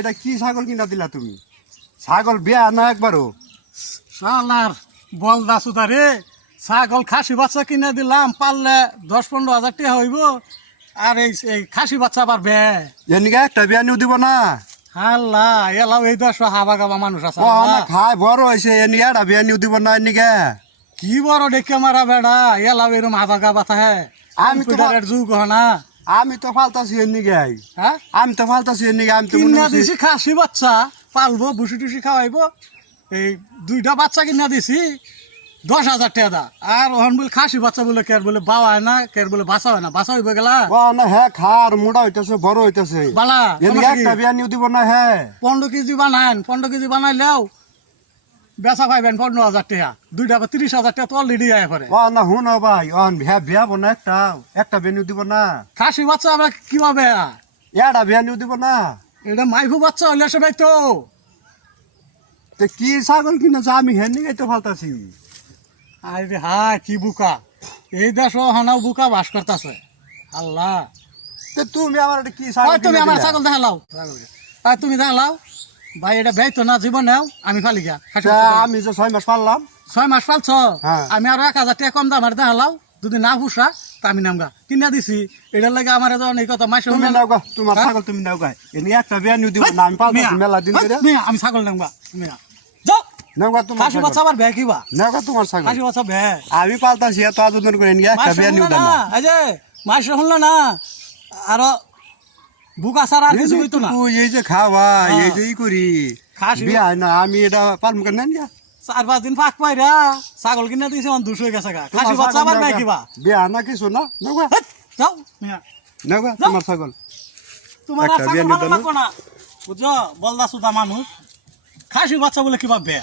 এটা কি ছাগল কিনা দিলা তুমি? ছাগল বিয়া না একবারও? শালার বলদা সুদা রে, ছাগল খাসি বাচ্চা কিনে দিলাম, পারলে 10-15 হাজার টাকা হইব। আর এই খাসি বাচ্চা আবার বে এনিকে একটা বিয়া নিউ দিব না? হাল্লা এলাও এই 10 হাবা গাবা মানুষ আছে। ও না খায় বড় হয়েছে, এনিকে একটা বিয়া নিউ দিব না এনিকে? কি বড় দেখে মারা বেড়া, এলাও এরম হাবা গাবা থাকে। আমি তো যুগ না। আমি তো ফালতাছি এনিকে। হ্যাঁ আমি তো ফালতাছি এনিকে। আমি তো কিনা দিছি খাসি বাচ্চা, পালবো ভুসি টুসি খাওয়াইবো। এই 2টা বাচ্চা কিনা দিছি 10,000 টাকা দা। আর ওহন বলে খাসি বাচ্চা বলে কের বলে বাবা হয় না, কের বলে বাসা হয় না, বাসা হইব গেলা। ও না হ্যাঁ খার মোটা হইতাছে, বড় হইতাছে। বালা এনিকে একটা বিয়া নিউ দিব না? হ্যাঁ 15 কেজি বানান, 15 কেজি বানাইলেও বেচা পাইবেন 15,000 টাকা। 2টা 30,000 টাকা তো অলরেডি আয় পরে। ও না হুন ভাই, অন হ্যাঁ বিয়া বনা একটা বিয়া নিউ দিব না? খাসি বাচ্চা আমরা কিভাবে একটা বিয়া নিউ দিব না? এটা মাইফু বাচ্চা হইলে সবাই তো তো কি ছাগল কিনেছে? আমি হেনিকে তো ফালতাছি। আরে হ্যাঁ কি বুকা, এই দেশ হানাও বুকা বাস করতেছে। আল্লাহ তো তুমি আমার একটা কি ছাগল তুমি কিনে আমার দিলা? ছাগল দেখালাও, তুমি দেখালাও ভাই, এটা বেতো না জীবনেও আমি ফালি গা। তা আমি যে 6 মাস পারলাম। 6 মাস পালছ, হ্যাঁ। আমি আরো 1,000 টাকা কম দাম আর দেখালাও। যদি না পুষা তা আমি নামগা কিনা দিছি। এটার লাগে আমার যখন এই কথা মাসে তুমি নাও গা, তোমার ছাগল তুমি নাও গা। এনি একটা বিয়া নিউ দিব না? আমি পালতাছি মেলা দিন ধরে। আমি ছাগল নামগা, তুমি যাও। নাও গা তোমার খাসি ছাগল। বাচ্চা আবার বে কিবা, নাও গা তোমার ছাগল। খাসি বাচ্চা বে আমি পালতাছি, এত আদর করে এনি একটা বিয়া নিউ দাও না। এই যে মাসে শুনলো না আর বুকা ছাড়া আর কিছু হইতো না। এই যে খাওয়া, এই যে ই করি খাসি বিয়া হয় না, আমি এটা পালমু কেন না? 4-5 দিন ফাঁক পাইরা ছাগল কিনা দিয়েছে, 200 হয়ে গেছে গা। খাসি বাচ্চা আবার বে কিবা, বিয়া না কিছু না? নাও গা, যাও মিয়া। নাও গা তোমার ছাগল। তোমার একটা ছাগল বিয়া ভালো নিতে না? লাগবো না, বুঝছো? বলদা সুদা মানুষ, খাসি বাচ্চা বলে কিবা বে।